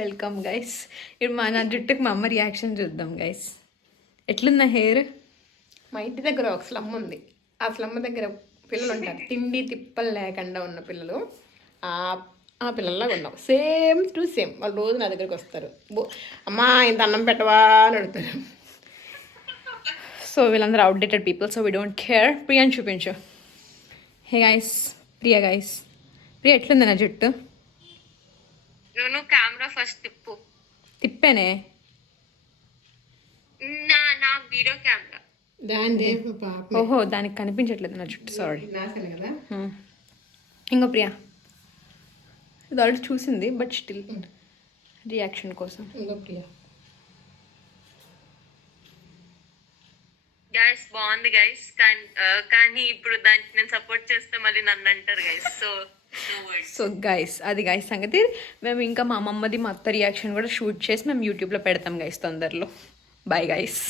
Welcome guys. ఇప్పుడు నా జుట్టుకి మా అమ్మ రియాక్షన్ చూద్దాం గైస్. ఎట్లుంది నా హెయిర్? మా ఇంటి దగ్గర ఒక స్లమ్ ఉంది. ఆ స్లమ్ దగ్గర పిల్లలు ఉంటారు, తిండి తిప్పలు లేకుండా ఉన్న పిల్లలు. ఆ పిల్లల్లాగా ఉన్నాం, సేమ్ టు సేమ్. వాళ్ళు రోజు నా దగ్గరికి వస్తారు, అమ్మా ఇంత అన్నం పెట్టవా అని అడుగుతారు. సో వీళ్ళందరూ outdated people, so we don't care. ప్రియాని చూపించు. Hey guys, Priya guys. Priya ఎట్లుంది నా జుట్టు? నువ్వు కెమెరా ఫస్ట్ తిప్పు. తిప్పానే. నా వీడియో కెమెరా. దాని ఓహో, దానికి కనిపించట్లేదు నా జుట్టు, సారీ. నాశనం కదా. ఇంకో ప్రియా, ఇది ఆల్రెడీ చూసింది బట్ స్టిల్ రియాక్షన్ కోసం. ఇంకో ప్రియా. గైస్ బాగుంది గైస్, కానీ ఇప్పుడు దానికి నేను సపోర్ట్ చేస్తే మళ్ళీ నన్ను అంటారు గైస్. సో గైస్, అది గైస్ సంగతి. మేము ఇంకా మా అమ్మమ్మది మా అత్త రియాక్షన్ కూడా షూట్ చేసి మేము యూట్యూబ్లో పెడతాం గైస్ తొందరలో. Bye guys.